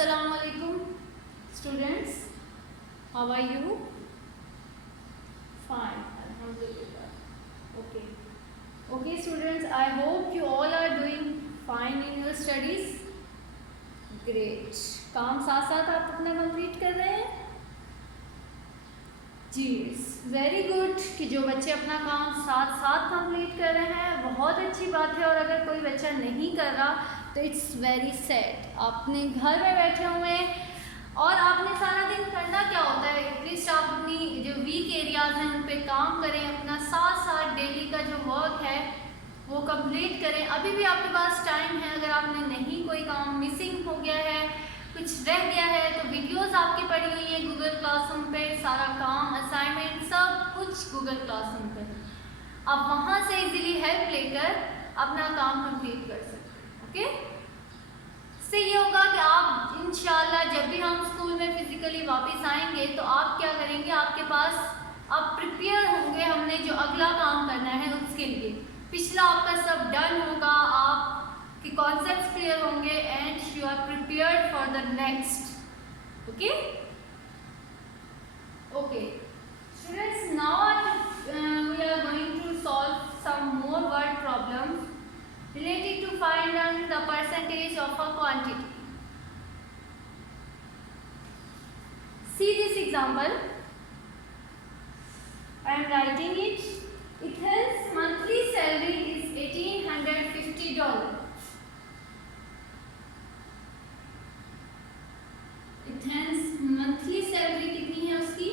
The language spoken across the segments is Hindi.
Assalamu alaikum students, how are you? Fine, alhamdulillah. Okay students, I hope you all are doing fine in your studies. Great. काम साथ साथ आप अपना कंप्लीट कर रहे हैं जी, वेरी गुड कि जो बच्चे अपना काम साथ साथ कंप्लीट कर रहे हैं बहुत अच्छी बात है। और अगर कोई बच्चा नहीं कर रहा तो इट्स वेरी सैड। आपने घर में बैठे हुए हैं और आपने सारा दिन करना क्या होता है, एटलीस्ट आप अपनी जो वीक एरियाज हैं उन पे काम करें, अपना साथ साथ डेली का जो वर्क है वो कंप्लीट करें। अभी भी आपके पास टाइम है, अगर आपने नहीं कोई काम मिसिंग हो गया है, कुछ रह गया है तो वीडियोस आपकी पड़ी हुई है गूगल क्लासरूम पे, सारा काम असाइनमेंट सब कुछ गूगल क्लासरूम पे, आप वहाँ से इजीली हेल्प लेकर अपना काम कंप्लीट कर सकते हैं। ओके, इससे ये होगा कि आप इंशाल्लाह जब भी हम स्कूल में फिजिकली वापस आएंगे तो आप क्या करेंगे, आपके पास आप प्रिपेयर होंगे, हमने जो अगला काम करना है उसके लिए। पिछला आपका सब डन होगा, आप कि कॉन्सेप्ट्स क्लियर होंगे and you are prepared for the next. Okay students, now we are going to solve some more word problems related to find out the percentage of a quantity. See this example, I am writing it. Ethan's monthly salary is $1,850. Ethan's monthly salary कितनी है उसकी?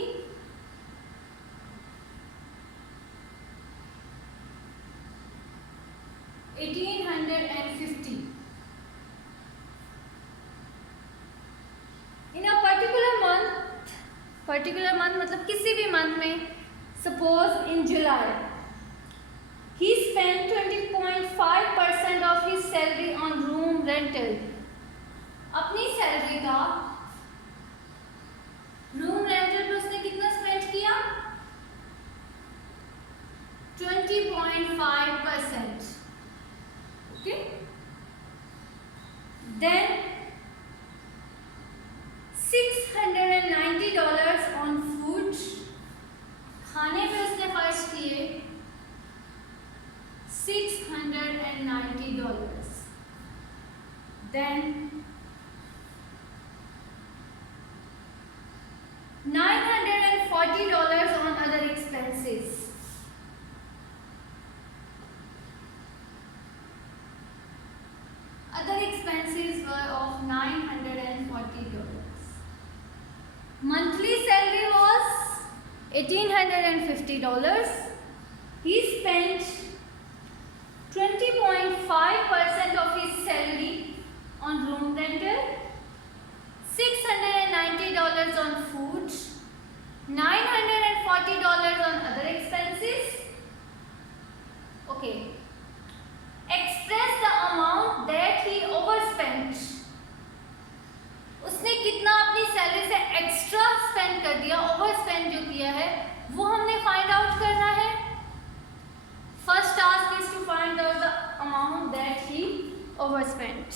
$1,850. In a particular month मतलब किसी भी मंथ में, suppose in July, he spent 20.5% of his salary on room rental. अपनी सैलरी का रूम रेंटल पे उसने कितना स्पेंड किया? 20.5%. Okay. Then $690 on food. खाने पे उसने खर्च किए $690. Then $940 on other expenses. Other expenses were of $940. Monthly salary was $1,850. He spent 20.5% of his salary on room rental, $690 on food, $940 on other expenses. Okay. Express the amount that he overspent. उसने कितना अपनी सैलरी से एक्स्ट्रा स्पेंड कर दिया, ओवरस्पेंड जो किया है वो हमने फाइंड आउट करना है। First task is to find out the amount that he overspent.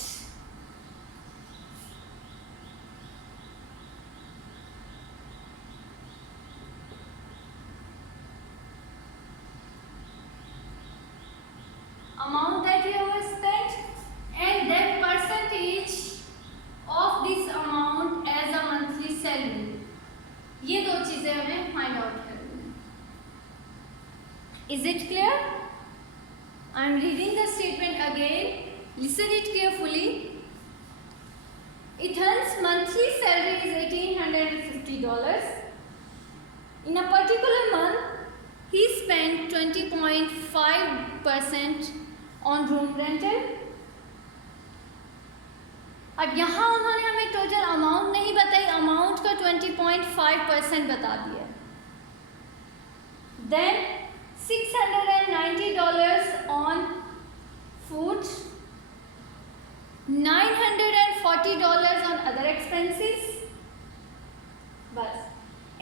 Amount that he overspent and that percentage of this amount as a monthly salary. ये दो चीजें हमें फाइंड आउट करनी है। Is it clear? I am reading the statement again. Listen it carefully. Ethan's monthly salary is $1,850. In a particular month, he spent 20.5% on room rental. अब यहाँ उन्होंने हमें टोटल अमाउंट नहीं बताई, अमाउंट का 20.5% बता दिया। Then $690 on food, $940 on other expenses. बस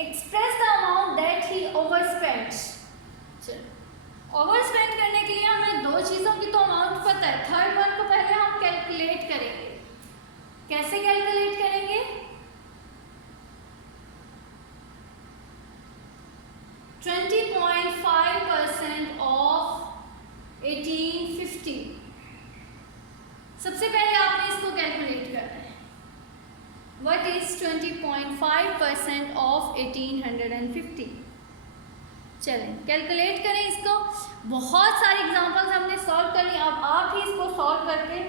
express the amount that he overspent. Overspend करने के लिए हमें दो चीज़ों की तो अमाउंट पता है, थर्ड वन को पहले हम कैलकुलेट करेंगे। कैसे कैलकुलेट करेंगे? 20.5% ऑफ 1850। सबसे पहले आपने इसको कैलकुलेट करना है। What is 20.5% of 1850? चलें कैलकुलेट करें इसको। बहुत सारे एग्जांपल्स हमने सॉल्व कर लिए, अब आप ही इसको सॉल्व करके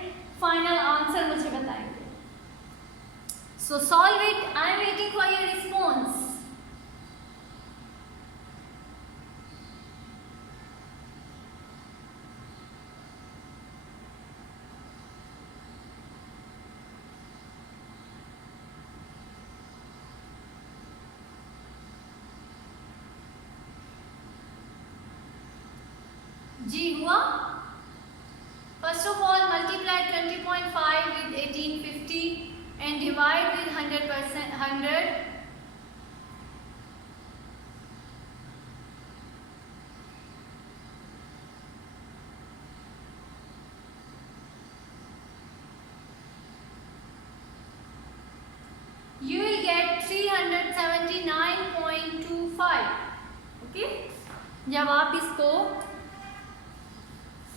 फाइनल आंसर मुझे बताएंगे। So solve it, I am waiting for your response. जी हुआ। First of all multiply 20.5 with 1850 and divide with 100%, 100. You will get 379.25. Okay, जब आप इसको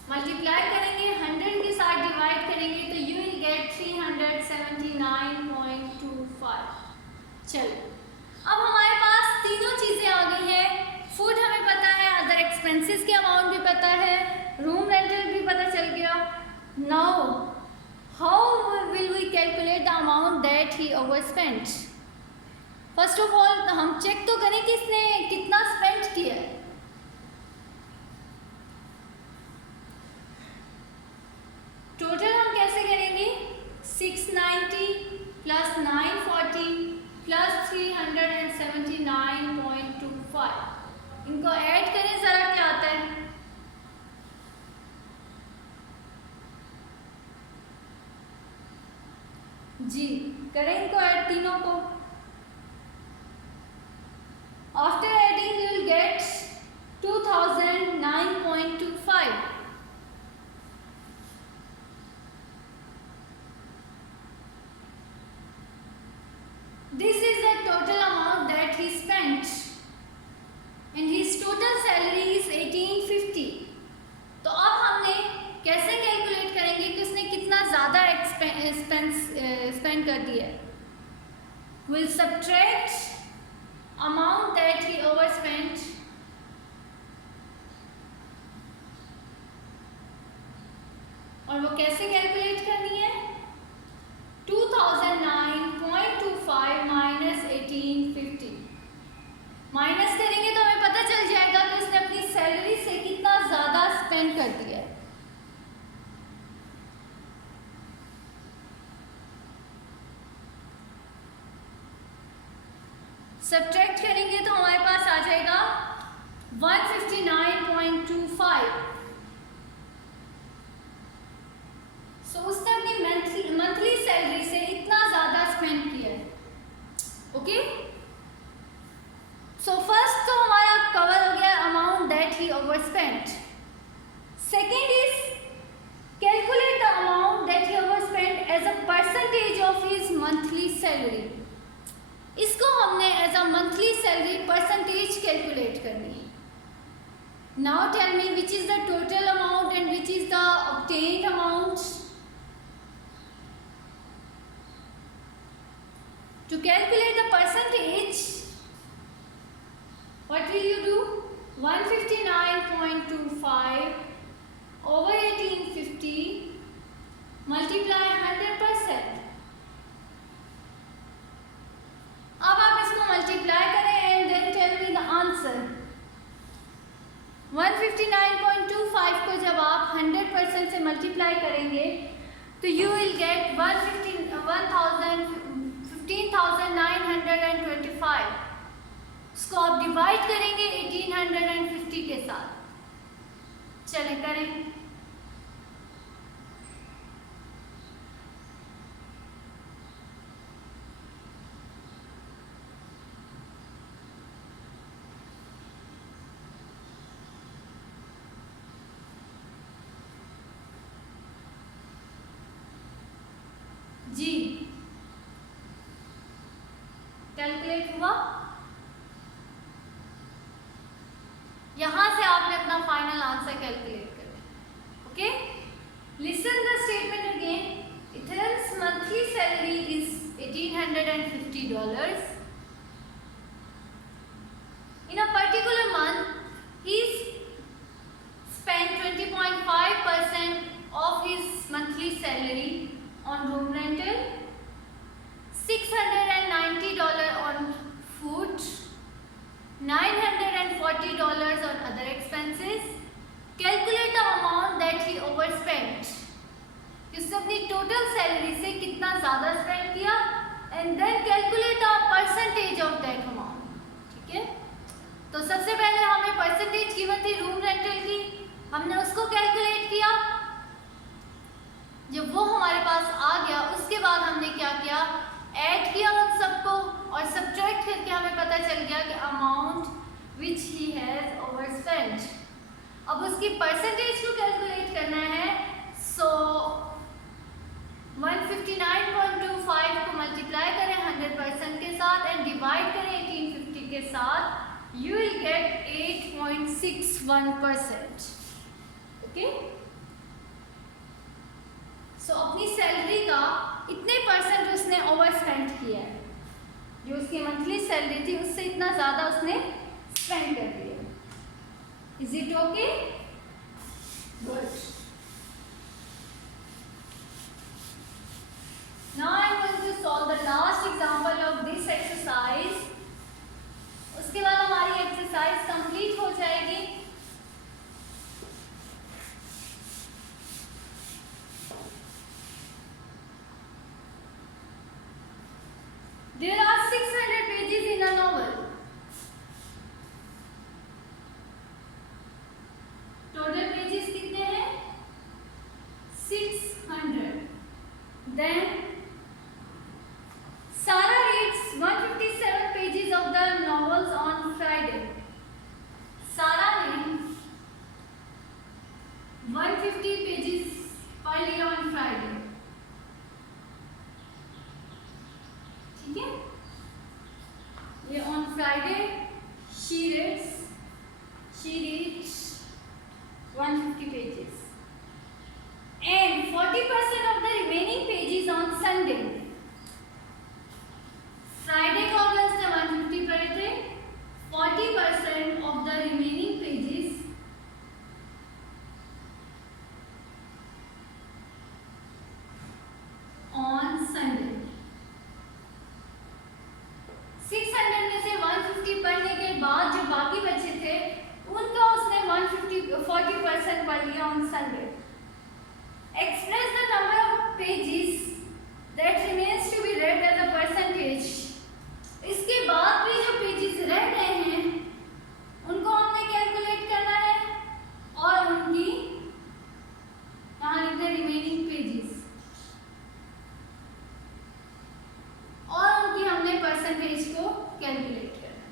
मल्टीप्लाई करेंगे 100 के साथ डिवाइड करेंगे तो यू विल गेट 379.25। चलो अब हमारे पास तीनों चीज़ें आ गई हैं। फूड हमें पता है, अदर एक्सपेंसेस के अमाउंट भी पता है, रूम रेंटल भी पता चल गया। Now how will we calculate the amount that he overspent? First of all हम चेक तो करें कि इसने कितना स्पेंड किया है। टोटल हम कैसे करेंगे? 690 प्लस 940 प्लस 379.25, इनको ऐड करें जरा, क्या आता है? जी करें इनको ऐड तीनों को। After adding you will get 2009.25। This is the total amount that he spent and his total salary is 1850। तो अब हमने कैसे कैलकुलेट करेंगे कि उसने कितना ज़्यादा स्पेंड कर दिया है? We'll subtract amount that he overspent और वो कैसे कैलकुलेट करनी है? 2009.25 माइनस 1850 माइनस करेंगे तो हमें पता चल जाएगा कि उसने अपनी सैलरी से कितना ज़्यादा स्पेंड कर दिया है। सब्ट्रैक्ट करेंगे तो हमारे पास आ जाएगा 159.25। सो उसने अपनी मंथली सैलरी से इतना ज़्यादा स्पेंड किया है। ओके, सो फर्स्ट तो हमारा कवर हो गया amount that he overspent. Second is calculate the amount that he overspent as a percentage of his monthly salary. इसको हमने as a monthly salary percentage calculate करनी है। Now tell me which is the total amount and which is the obtained amount. To calculate the percentage, what will you do? 159.25 over 1850 multiply 100%। अब आप इसको मल्टीप्लाई करें and then tell me the answer. 159.25 को जब आप 100% से मल्टीप्लाई करेंगे तो यू विल गेट 15,925। इसको आप डिवाइड करेंगे 1850 के साथ। चलें करें। जी कैलकुलेट हुआ। से कैलकुलेट करें. Okay, listen the statement again. Ethan's monthly salary is $1,850. In a particular month, he's spent 20.5% of his monthly salary on room rental, $690 on food, $940 on other expenses. Calculate the amount that he overspent. उसने अपनी टोटल सैलरी से कितना ज़्यादा स्पेंड किया and then calculate the percentage of that amount. ठीक है, तो सबसे पहले हमें परसेंटेज गिवन थी रूम रेंटल की, हमने उसको कैलकुलेट किया. जब वो हमारे पास आ गया उसके बाद हमने क्या किया, ऐड किया उन सबको और सब्ट्रैक्ट करके हमें पता चल गया कि अमाउंट विच ही हैज़ ओवरस्पेंट. अब उसकी परसेंटेज को कैलकुलेट करना है. सो 159.25 को मल्टीप्लाई करें 100% के साथ एंड डिवाइड करें 1850 के साथ, यू विल गेट 8.61%. ओके, सो अपनी सैलरी का इतने परसेंट उसने ओवरस्पेंड किया है. जो उसकी मंथली सैलरी थी उससे इतना ज़्यादा उसने स्पेंड कर दिया. Is it okay? Good. Now I am going to solve the last example of this exercise. उसके बाद हमारी एक्सरसाइज कंप्लीट हो जाएगी. There are 600 pages in a novel. Total pages कितने हैं? 600. Then Sarah reads 157 pages of the novels on Friday. Sarah ने 150 pages पढ़ लिया on Friday. ठीक है, ये on Friday she reads 150 pages and 40% of the remaining pages on Sunday. Friday को अगर उसने 150 पढ़े थे, 40% of the remaining pages on Sunday. 600 में से 150 पढ़ने के बाद जो बाकी बचे थे उनका उसने 40% पढ़ लिया on Sunday. Express the number of pages that remains to be read as a percentage. इसके बाद भी जो पेजेस रह गए हैं उनको हमने कैलकुलेट करना है और उनकी यहाँ लिखते रिमेनिंग पेजेस और उनकी हमने परसेंटेज को कैलकुलेट करना.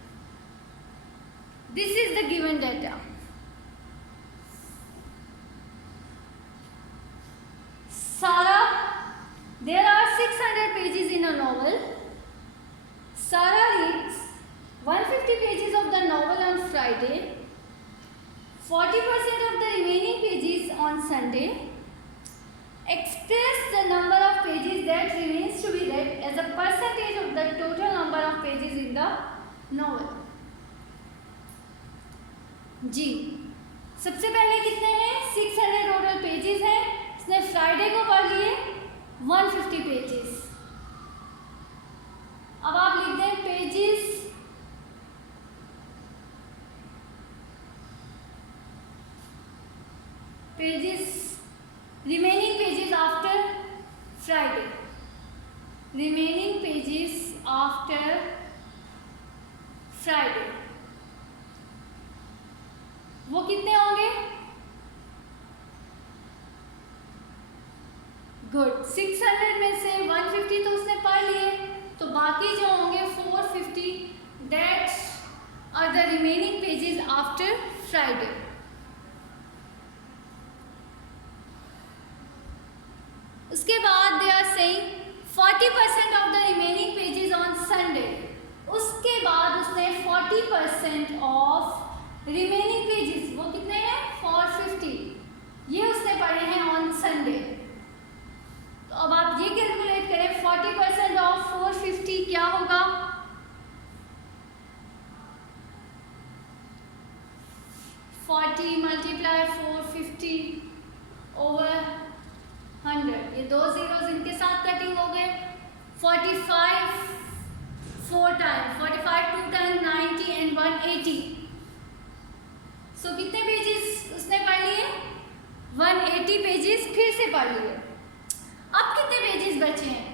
This is the given data. Sarah, there are 600 pages in a novel. Sarah reads 150 pages of the novel on Friday, 40% of the remaining pages on Sunday. Express the number of pages that remains to be read as a percentage of the total number of pages in the novel. जी, सबसे पहले कितने हैं? 600 टोटल पेजेस हैं. इसने फ्राइडे को पढ़ लिए 150 पेजेस. अब आप लिखते हैं pages remaining pages after Friday. Remaining pages after Friday वो कितने होंगे? गुड. 600 में से 150 तो उसने पढ़ लिए, तो बाकी जो होंगे 450 that are the remaining pages after Friday. उसके बाद they are saying 40% of the remaining pages on Sunday. उसके बाद उसने 40% ऑफ रिमेनिंग पेजेस वो कितने हैं? 450 क्या होगा? 40 मल्टीप्लाई 450 ओवर 100, ये 2 zeros इनके साथ कटिंग हो गए। 45 4 टाइम, 45 2 टाइम 90 एंड 180। सो कितने पेजेस उसने पढ़ लिए? 180 पेजेस फिर से पढ़ लिए। अब कितने पेजेस बचे हैं?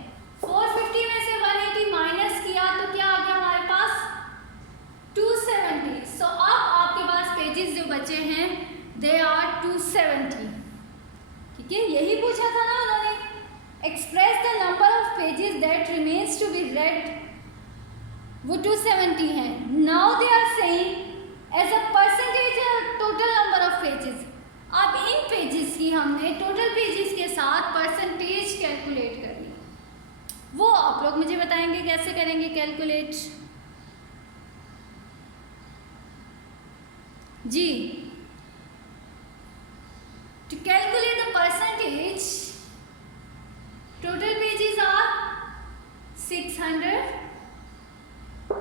450 में से 180 माइनस किया तो क्या आ गया हमारे पास? 270। सो अब आपके पास पेजेस जो बचे हैं दे आर 270। ठीक है, यही पूछा था ना उन्होंने। Express the number of pages that remains to be read, वो 270 है। Now they are saying as a percentage total number of pages. अब इन पेजेस की हमने टोटल पेजेस के साथ परसेंटेज कैलकुलेट कर ली। वो आप लोग मुझे बताएंगे कैसे करेंगे कैलकुलेट? जी, to calculate the percentage, total pages are 600,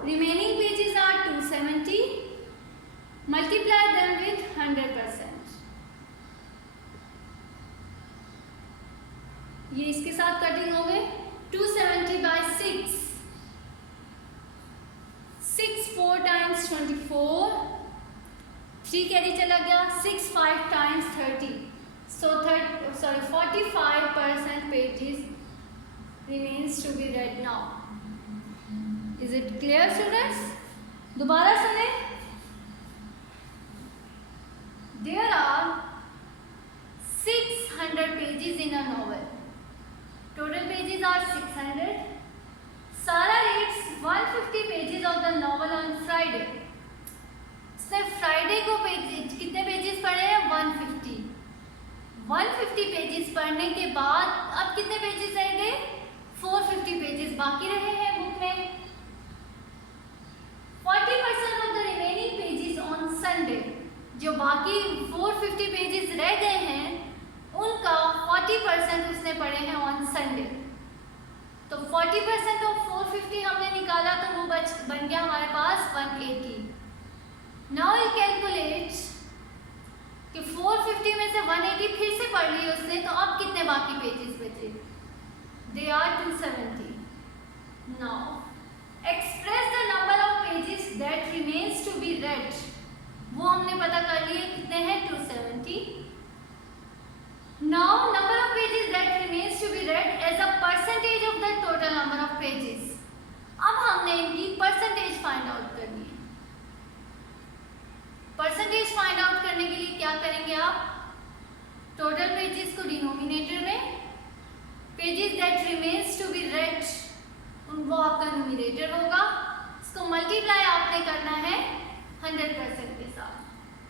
remaining pages are 270, multiply them with 100%. ये इसके साथ कटिंग हो गए। 270 by 6, 6 4 times 24, 3 कैरी चला गया, 6 5 times 30, so 45% pages remains to be read now. Is it clear students? दोबारा सुने। There are 600 pages in a novel. Total pages are 600. Sarah reads 150 pages of the novel on Friday. सिर्फ फ्राइडे को कितने पेजेस पढ़े हैं? 150। 150 पेजेस पढ़ने के बाद अब कितने पेजेस रह गए? 450 पेजेस बाकी रहे हैं बुक में। 40% of the remaining pages on Sunday, जो बाकी 450 पेजेस रह गए हैं उनका 40% उसने पढ़े हैं ऑन संडे। तो 40% ऑफ 450 हमने निकाला तो वो बन गया हमारे पास 180। नाउ विल कैलकुलेट कि 450 में से 180 फिर से पढ़ लिए उसने, तो अब कितने बाकी पेजेस बचे? They are 270। Now express the number of pages that remains to be read, वो हमने पता कर लिए कितने हैं? 270। Now number of pages that remains to be read as a percentage of the total number of pages. अब हमने इनकी परसेंटेज फाइंड आउट करनी है। परसेंटेज फाइंड आउट करने के लिए क्या करेंगे आप? टोटल पेजेस को डिनोमिनेटर में, pages that remains to be read वो आपका न्यूमरेटर होगा। इसको मल्टीप्लाई आपने करना है 100% के साथ।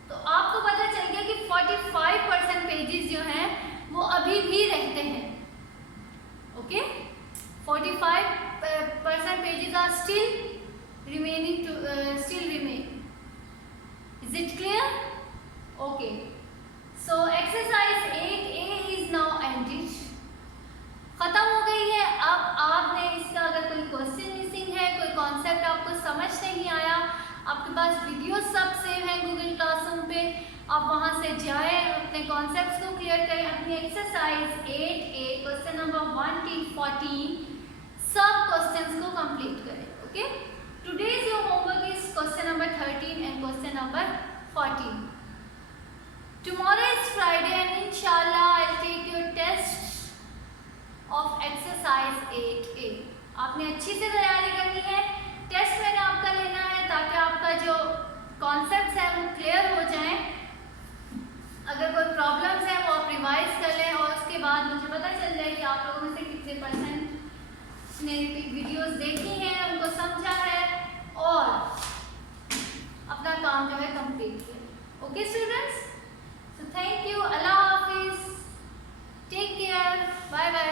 तो आपको पता चल गया कि 45% पेजेस जो हैं वो अभी भी रहते हैं। Okay, 45% pages are still remaining still remain. Is it clear? Okay. So exercise 8A is now ended. खत्म हो गई है। अब आपने इसका अगर कोई क्वेश्चन मिसिंग है, कोई कॉन्सेप्ट आपको समझ नहीं आया, आपके पास वीडियो सब सेव है गूगल क्लासरूम पे, आप वहां से जाएं, अपने कॉन्सेप्ट्स को क्लियर करें, अपनी exercise 8A question number 1 till 14 सब क्वेश्चंस को कंप्लीट करें। Okay, today's your homework is question number 13 and question number 14. Tomorrow is Friday and inshallah I'll take your test of exercise 8A. आपने अच्छी से तैयारी करनी है। टेस्ट मैंने आपका लेना है ताकि आपका जो कॉन्सेप्ट्स हैं वो क्लियर हो जाएं। अगर कोई प्रॉब्लम्स हैं वो आप रिवाइज कर लें और उसके बाद मुझे पता चल जाए कि आप लोगों में से कितने % ने वीडियोस देखी हैं, उनको समझा है और अपना काम जो है कंप्लीट किया। Okay students, so thank you, अल्लाह हाफिज, टेक केयर, बाय बाय।